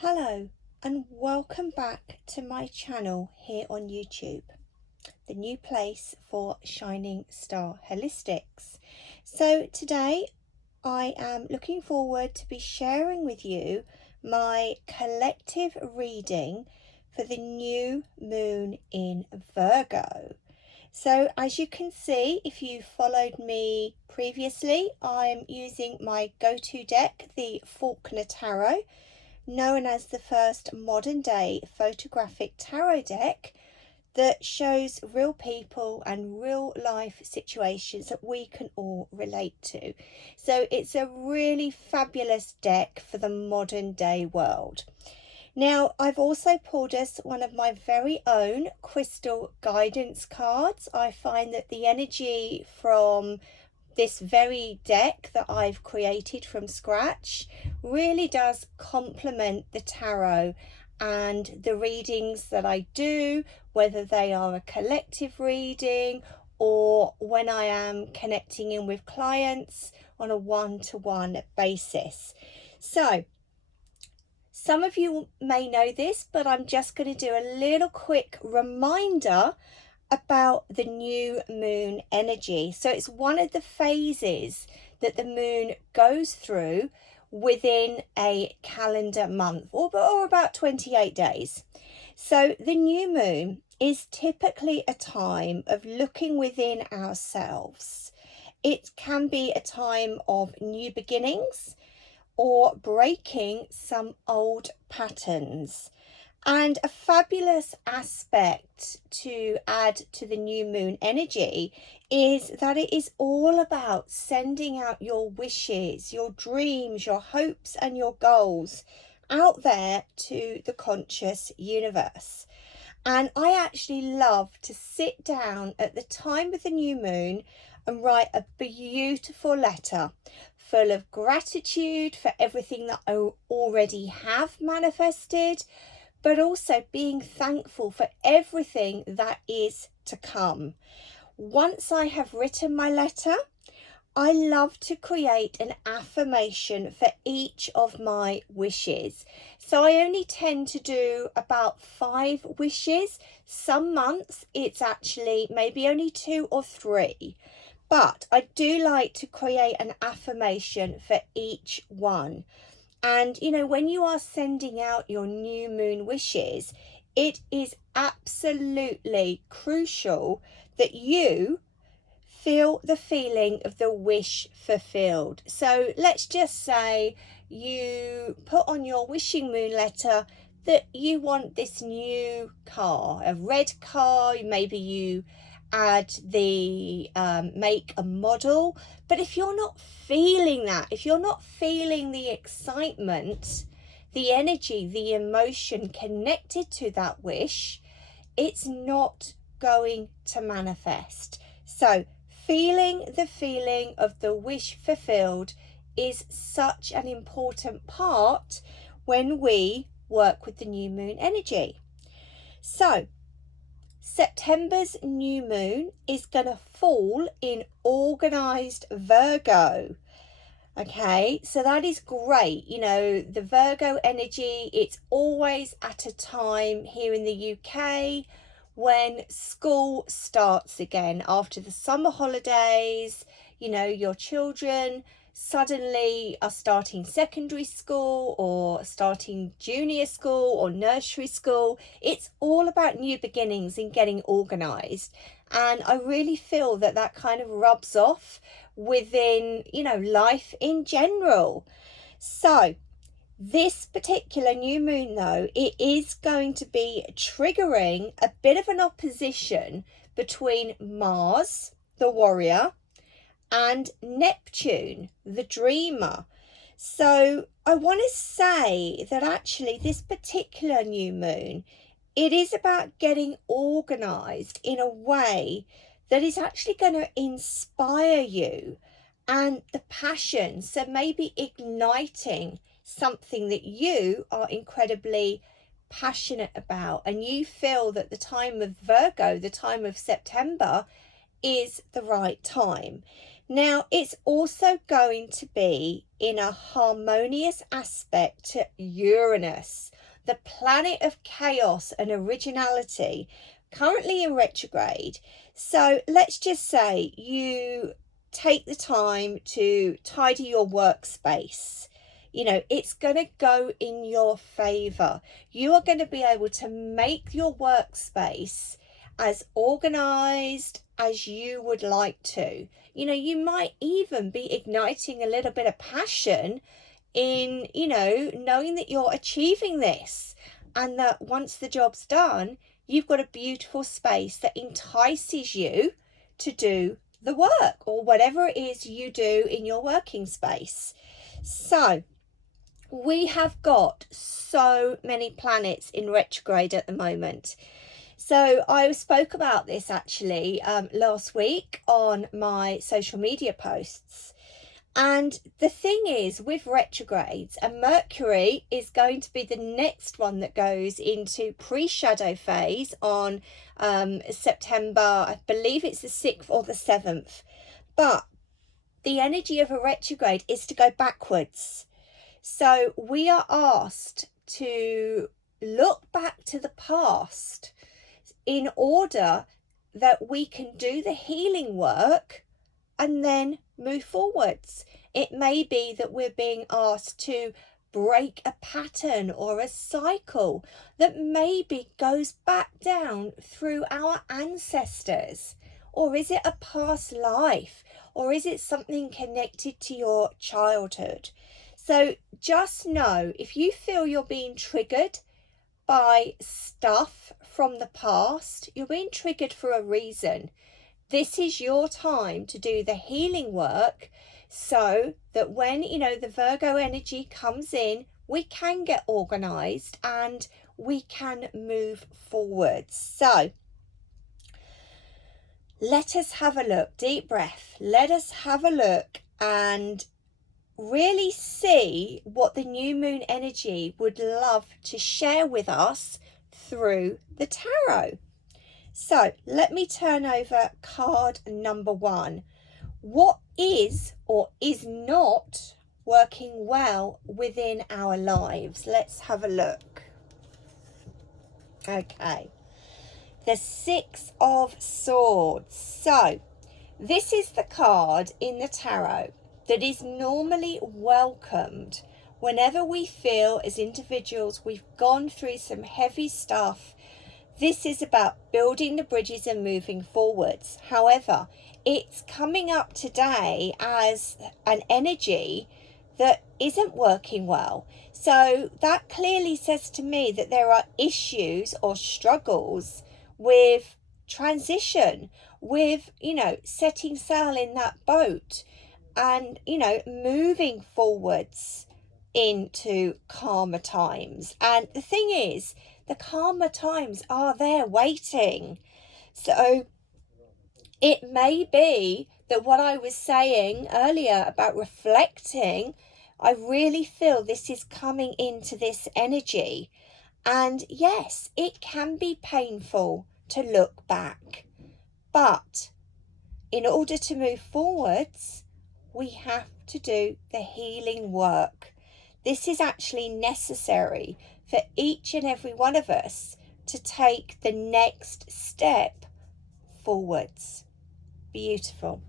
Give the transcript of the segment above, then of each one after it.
Hello and welcome back to my channel here on YouTube, the new place for Shining Star Holistics. So today I am looking forward to be sharing with you my collective reading for the new moon in Virgo. So as you can see, if you followed me previously, I'm using my go-to deck, the Faulkner Tarot, known as the first modern day photographic tarot deck that shows real people and real life situations that we can all relate to. So it's a really fabulous deck for the modern day world. Now, I've also pulled us one of my very own crystal guidance cards. I find that the energy from this very deck that I've created from scratch really does complement the tarot and the readings that I do, whether they are a collective reading or when I am connecting in with clients on a one-to-one basis. So some of you may know this, but I'm just going to do a little quick reminder about the new moon energy. So it's one of the phases that the moon goes through within a calendar month or about 28 days. So the new moon is typically a time of looking within ourselves. It can be a time of new beginnings or breaking some old patterns. And a fabulous aspect to add to the new moon energy is that it is all about sending out your wishes, your dreams, your hopes and your goals out there to the conscious universe. And I actually love to sit down at the time of the new moon and write a beautiful letter full of gratitude for everything that I already have manifested, but also being thankful for everything that is to come. Once I have written my letter, I love to create an affirmation for each of my wishes. So I only tend to do about 5 wishes. Some months it's actually maybe only 2 or 3. But I do like to create an affirmation for each one. And, you know, when you are sending out your new moon wishes, it is absolutely crucial that you feel the feeling of the wish fulfilled. So let's just say you put on your wishing moon letter that you want this new car, a red car. Maybe you add the make and model. But if you're not feeling that, if you're not feeling the excitement, the energy, the emotion connected to that wish, it's not going to manifest. So feeling the feeling of the wish fulfilled is such an important part when we work with the new moon energy. So September's new moon is going to fall in organised Virgo. Okay, so that is great. You know, the Virgo energy, it's always at a time here in the UK when school starts again after the summer holidays. You know, your children suddenly are starting secondary school or starting junior school or nursery school. It's all about new beginnings and getting organised. And I really feel that that kind of rubs off within, you know, life in general. So this particular new moon, though, it is going to be triggering a bit of an opposition between Mars, the warrior, and Neptune, the dreamer. So I want to say that actually this particular new moon, it is about getting organised in a way that is actually going to inspire you and the passion. So maybe igniting something that you are incredibly passionate about and you feel that the time of Virgo, the time of September, is the right time. Now, it's also going to be in a harmonious aspect to Uranus, the planet of chaos and originality, currently in retrograde. So let's just say you take the time to tidy your workspace. You know, it's going to go in your favour. You are going to be able to make your workspace as organised as you would like to. You know, you might even be igniting a little bit of passion in, you know, knowing that you're achieving this, and that once the job's done, you've got a beautiful space that entices you to do the work or whatever it is you do in your working space. So we have got so many planets in retrograde at the moment. So I spoke about this actually last week on my social media posts. And the thing is, with retrogrades, and Mercury is going to be the next one that goes into pre-shadow phase on September, I believe it's the 6th or the 7th. But the energy of a retrograde is to go backwards. So we are asked to look back to the past in order that we can do the healing work and then move forwards. It may be that we're being asked to break a pattern or a cycle that maybe goes back down through our ancestors. Or is it a past life? Or is it something connected to your childhood? So just know, if you feel you're being triggered by stuff from the past, you're being triggered for a reason. This is your time to do the healing work so that when, you know, the Virgo energy comes in, we can get organised and we can move forwards. So let us have a look. Deep breath. Let us have a look and really see what the new moon energy would love to share with us through the tarot. So let me turn over card number 1. What is or is not working well within our lives? Let's have a look. Okay. The 6 of Swords. So this is the card in the tarot that is normally welcomed whenever we feel as individuals we've gone through some heavy stuff. This is about building the bridges and moving forwards. However, it's coming up today as an energy that isn't working well. So that clearly says to me that there are issues or struggles with transition, with, you know, setting sail in that boat and, you know, moving forwards into calmer times. And the thing is, the calmer times are there waiting. So it may be that what I was saying earlier about reflecting, I really feel this is coming into this energy. And yes, it can be painful to look back, but in order to move forwards, we have to do the healing work. This is actually necessary for each and every one of us to take the next step forwards. Beautiful.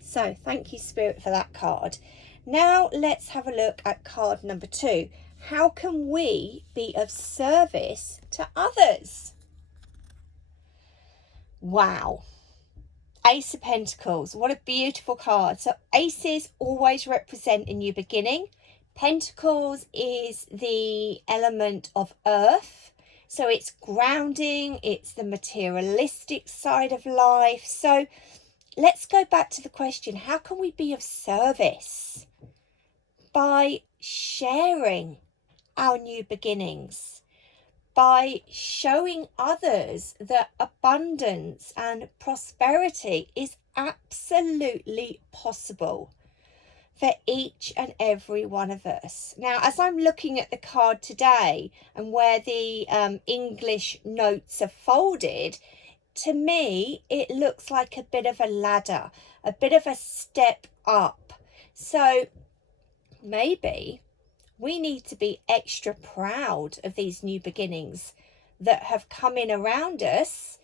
So thank you, Spirit, for that card. Now let's have a look at card number 2. How can we be of service to others? Wow. Ace of Pentacles. What a beautiful card. So aces always represent a new beginning. Pentacles is the element of earth. So it's grounding. It's the materialistic side of life. So let's go back to the question. How can we be of service? By sharing our new beginnings. By showing others that abundance and prosperity is absolutely possible for each and every one of us. Now, as I'm looking at the card today and where the English notes are folded, to me, it looks like a bit of a ladder, a bit of a step up. So maybe we need to be extra proud of these new beginnings that have come in around us,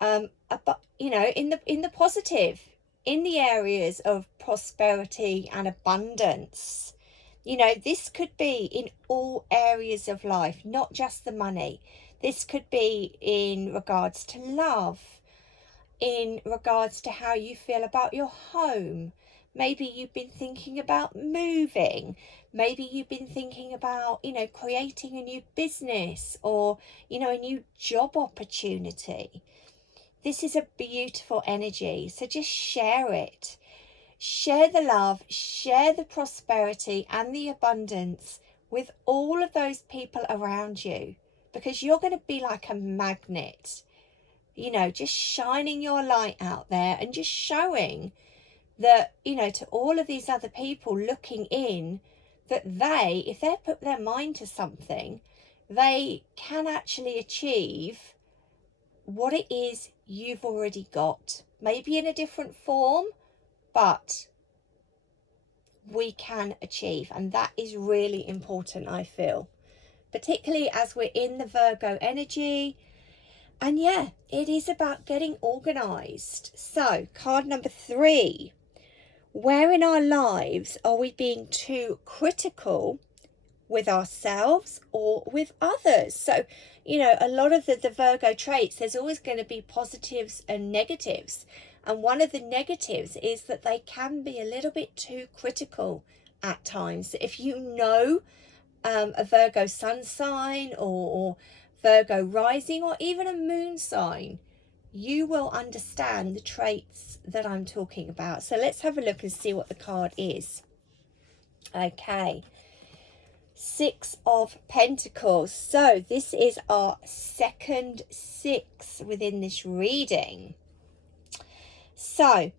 you know, in the positive, in the areas of prosperity and abundance. You know, this could be in all areas of life, not just the money. This could be in regards to love, in regards to how you feel about your home. Maybe you've been thinking about moving. Maybe you've been thinking about, you know, creating a new business or, you know, a new job opportunity. This is a beautiful energy. So just share it. Share the love, share the prosperity and the abundance with all of those people around you, because you're going to be like a magnet, you know, just shining your light out there and just showing that, you know, to all of these other people looking in, that they, if they put their mind to something, they can actually achieve what it is you've already got, maybe in a different form, but we can achieve. And that is really important, I feel, particularly as we're in the Virgo energy. And yeah, it is about getting organized. So card number 3, where in our lives are we being too critical with ourselves or with others? So, you know, a lot of the Virgo traits, there's always going to be positives and negatives. And one of the negatives is that they can be a little bit too critical at times. If you know a Virgo sun sign or Virgo rising or even a moon sign, you will understand the traits that I'm talking about. So let's have a look and see what the card is. Okay. 6 of Pentacles. So this is our second 6 within this reading. So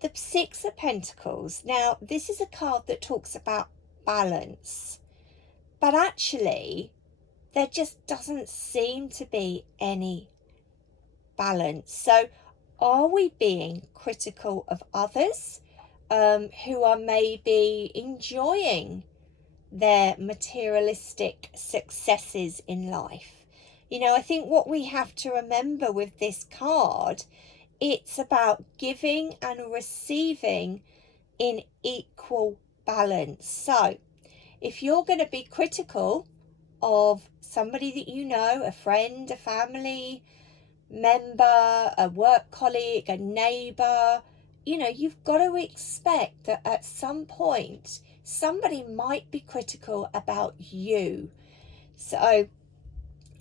the 6 of Pentacles. Now, this is a card that talks about balance. But actually, there just doesn't seem to be any balance. So are we being critical of others who are maybe enjoying their materialistic successes in life? You know, I think what we have to remember with this card, it's about giving and receiving in equal balance. So if you're going to be critical of somebody that you know, a friend, a family member, a work colleague, a neighbor, you know, you've got to expect that at some point somebody might be critical about you. So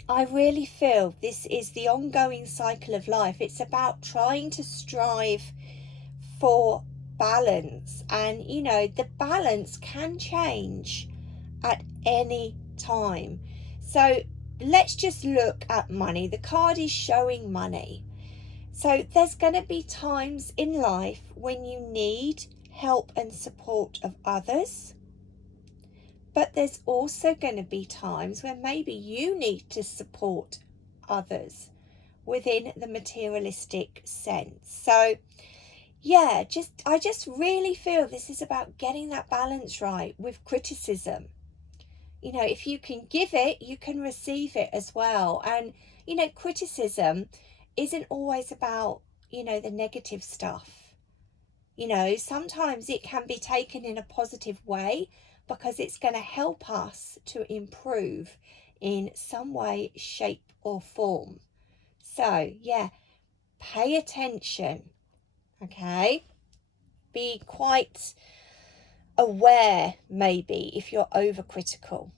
I really feel this is the ongoing cycle of life. It's about trying to strive for balance, and you know, the balance can change at any time. So let's just look at money. The card is showing money. So there's going to be times in life when you need help and support of others, but there's also going to be times when maybe you need to support others within the materialistic sense. So yeah, I just really feel this is about getting that balance right with criticism. You know, if you can give it, you can receive it as well. And, you know, criticism isn't always about, you know, the negative stuff. You know, sometimes it can be taken in a positive way because it's going to help us to improve in some way, shape or form. So, yeah, pay attention. Okay, be quite aware maybe if you're overcritical.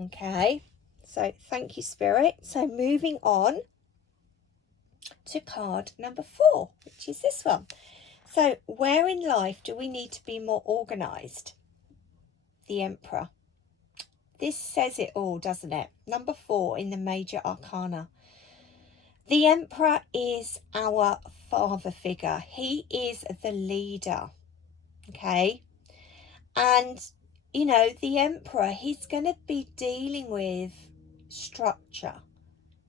Okay, so thank you, Spirit. So moving on to card number 4, which is this one. So where in life do we need to be more organized? The Emperor. This says it all, doesn't it? Number 4 in the major arcana. The Emperor is our father figure. He is the leader. Okay. And, you know, the Emperor, he's going to be dealing with structure,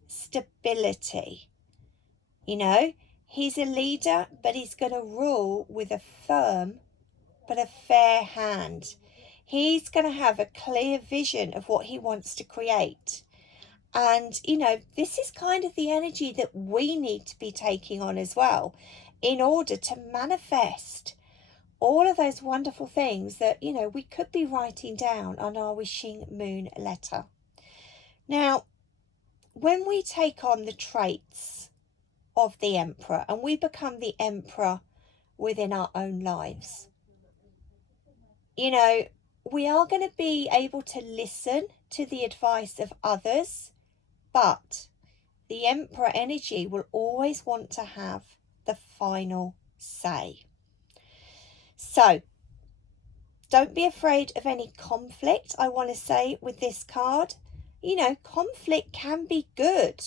stability, You know, he's a leader, but he's going to rule with a firm but a fair hand. He's going to have a clear vision of what he wants to create. And, you know, this is kind of the energy that we need to be taking on as well in order to manifest all of those wonderful things that, you know, we could be writing down on our wishing moon letter. Now, when we take on the traits of the Emperor and we become the Emperor within our own lives, you know, we are going to be able to listen to the advice of others, but the Emperor energy will always want to have the final say. So, don't be afraid of any conflict, I want to say, with this card. You know, conflict can be good.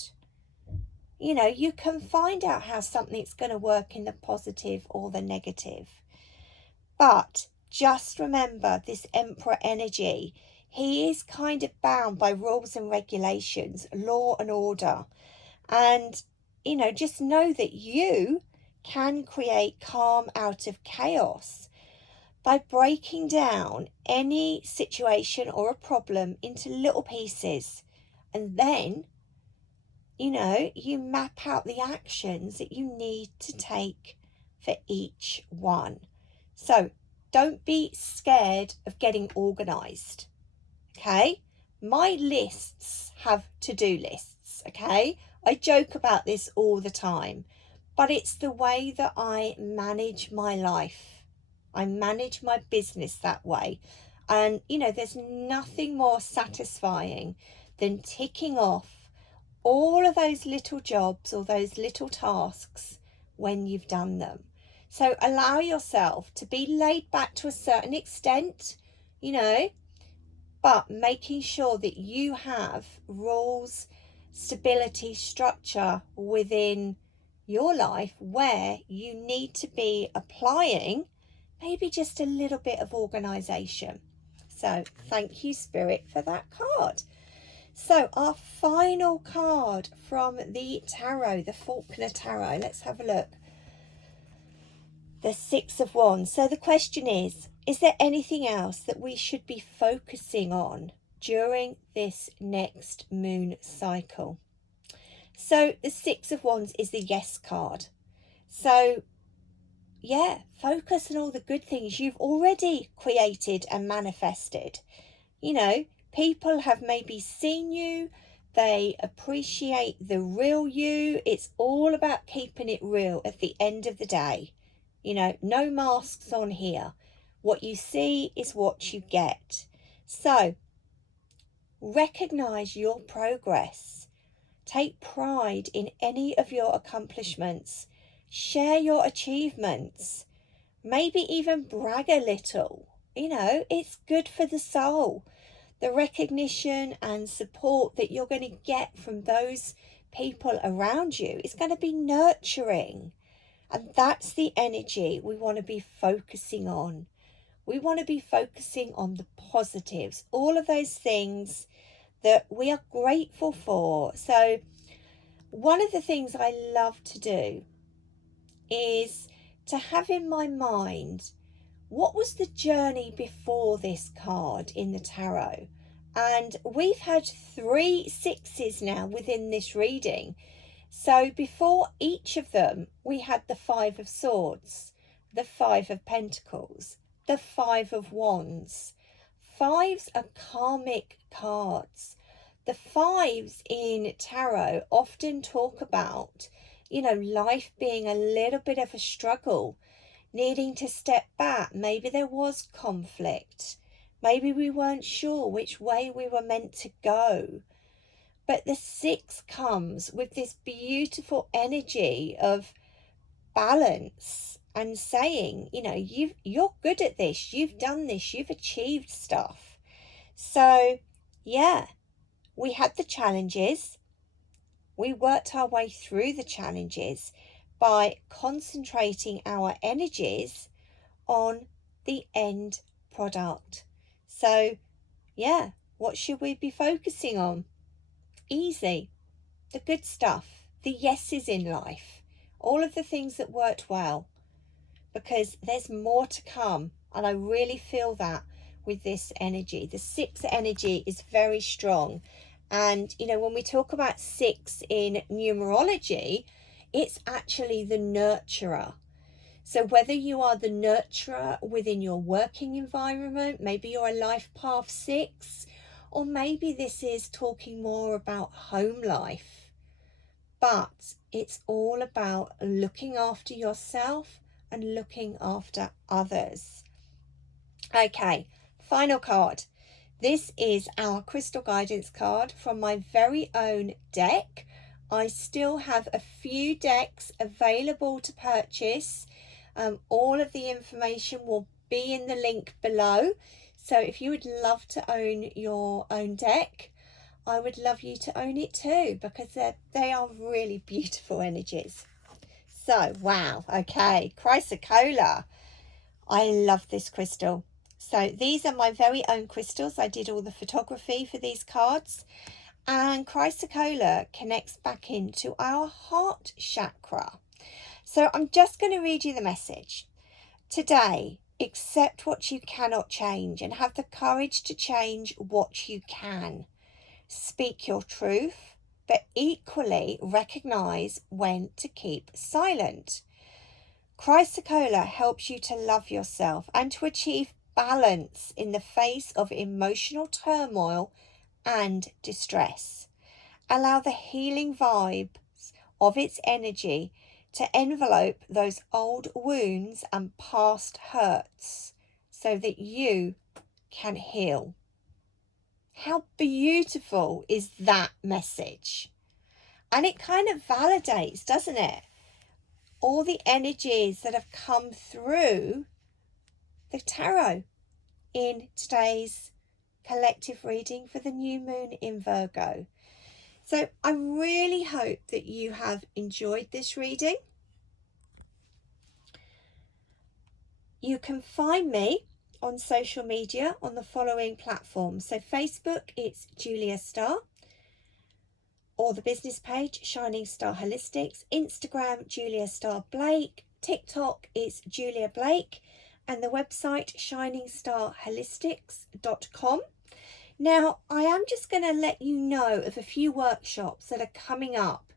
You know, you can find out how something's going to work in the positive or the negative. But just remember this Emperor energy, he is kind of bound by rules and regulations, law and order. And, you know, just know that you can create calm out of chaos by breaking down any situation or a problem into little pieces. And then, you know, you map out the actions that you need to take for each one. So don't be scared of getting organised, okay? My lists have to-do lists, okay? I joke about this all the time, but it's the way that I manage my life. I manage my business that way. And, you know, there's nothing more satisfying than ticking off all of those little jobs or those little tasks when you've done them. So allow yourself to be laid back to a certain extent, you know, but making sure that you have rules, stability, structure within your life where you need to be applying maybe just a little bit of organisation. So thank you, Spirit, for that card. So our final card from the tarot, the Faulkner Tarot. Let's have a look. The Six of Wands. So the question is there anything else that we should be focusing on during this next moon cycle? So the Six of Wands is the yes card. So yeah, focus on all the good things you've already created and manifested. You know, people have maybe seen you, they appreciate the real you. It's all about keeping it real at the end of the day. You know, no masks on here. What you see is what you get. So, recognize your progress. Take pride in any of your accomplishments. Share your achievements. Maybe even brag a little. You know, it's good for the soul. The recognition and support that you're going to get from those people around you is going to be nurturing. And that's the energy we want to be focusing on. We want to be focusing on the positives, all of those things that we are grateful for. So one of the things I love to do is to have in my mind, what was the journey before this card in the tarot? And we've had 3 sixes now within this reading. So before each of them, we had the Five of Swords, the Five of Pentacles, the Five of Wands. Fives are karmic cards. The fives in tarot often talk about, you know, life being a little bit of a struggle, needing to step back. Maybe there was conflict. Maybe we weren't sure which way we were meant to go. But the 6 comes with this beautiful energy of balance and saying, you know, you're good at this, you've done this, you've achieved stuff. So, yeah, we had the challenges. We worked our way through the challenges by concentrating our energies on the end product. So, yeah, what should we be focusing on? Easy, the good stuff, the yeses in life. all of the things that worked well, because there's more to come. And I really feel that with this energy. The 6 energy is very strong. And, you know, when we talk about 6 in numerology, it's actually the nurturer. So whether you are the nurturer within your working environment, maybe you're a life path 6, or maybe this is talking more about home life. But it's all about looking after yourself and looking after others. Okay, final card. This is our crystal guidance card from my very own deck. I still have a few decks available to purchase. All of the information will be in the link below. So if you would love to own your own deck, I would love you to own it too, because they are really beautiful energies. So, wow. Okay, chrysocolla. I love this crystal. So these are my very own crystals. I did all the photography for these cards. And chrysocolla connects back into our heart chakra. So I'm just going to read you the message. Today, accept what you cannot change and have the courage to change what you can. Speak your truth, but equally recognize when to keep silent. Chrysocolla helps you to love yourself and to achieve balance in the face of emotional turmoil and distress. Allow the healing vibes of its energy to envelope those old wounds and past hurts so that you can heal. How beautiful is that message? And it kind of validates, doesn't it, all the energies that have come through the tarot in today's collective reading for the new moon in Virgo. So I really hope that you have enjoyed this reading. You can find me on social media on the following platforms. So Facebook, it's Julia Star, or the business page, Shining Star Holistics. Instagram, Julia Star Blake. TikTok is Julia Blake. And the website, shiningstarholistics.com. Now, I am just going to let you know of a few workshops that are coming up,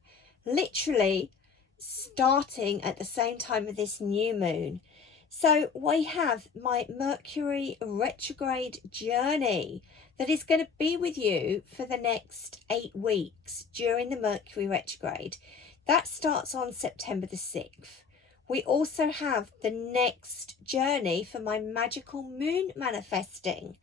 literally starting at the same time of this new moon. So we have my Mercury retrograde journey that is going to be with you for the next 8 weeks during the Mercury retrograde. That starts on September the 6th. We also have the next journey for my magical moon manifesting.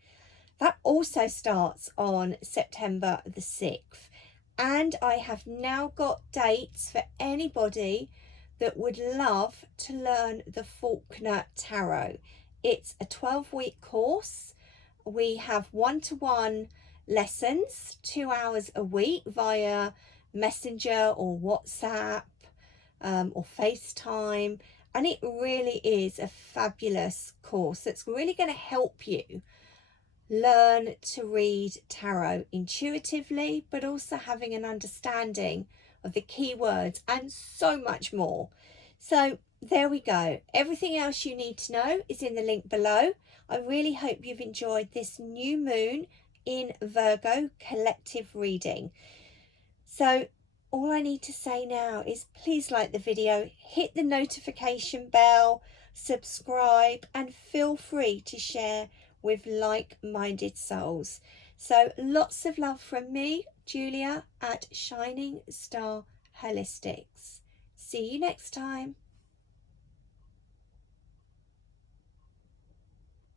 That also starts on September the 6th. And I have now got dates for anybody that would love to learn the Faulkner Tarot. It's a 12-week course. We have one-to-one lessons, 2 hours a week via Messenger or WhatsApp or FaceTime. And it really is a fabulous course that's really going to help you learn to read tarot intuitively, but also having an understanding of the keywords and so much more. So there we go. Everything else you need to know is in the link below. I really hope you've enjoyed this new moon in Virgo collective reading. So all I need to say now is please like the video, hit the notification bell, subscribe, and feel free to share with like-minded souls. So lots of love from me, Julia, at Shining Star Holistics. See you next time.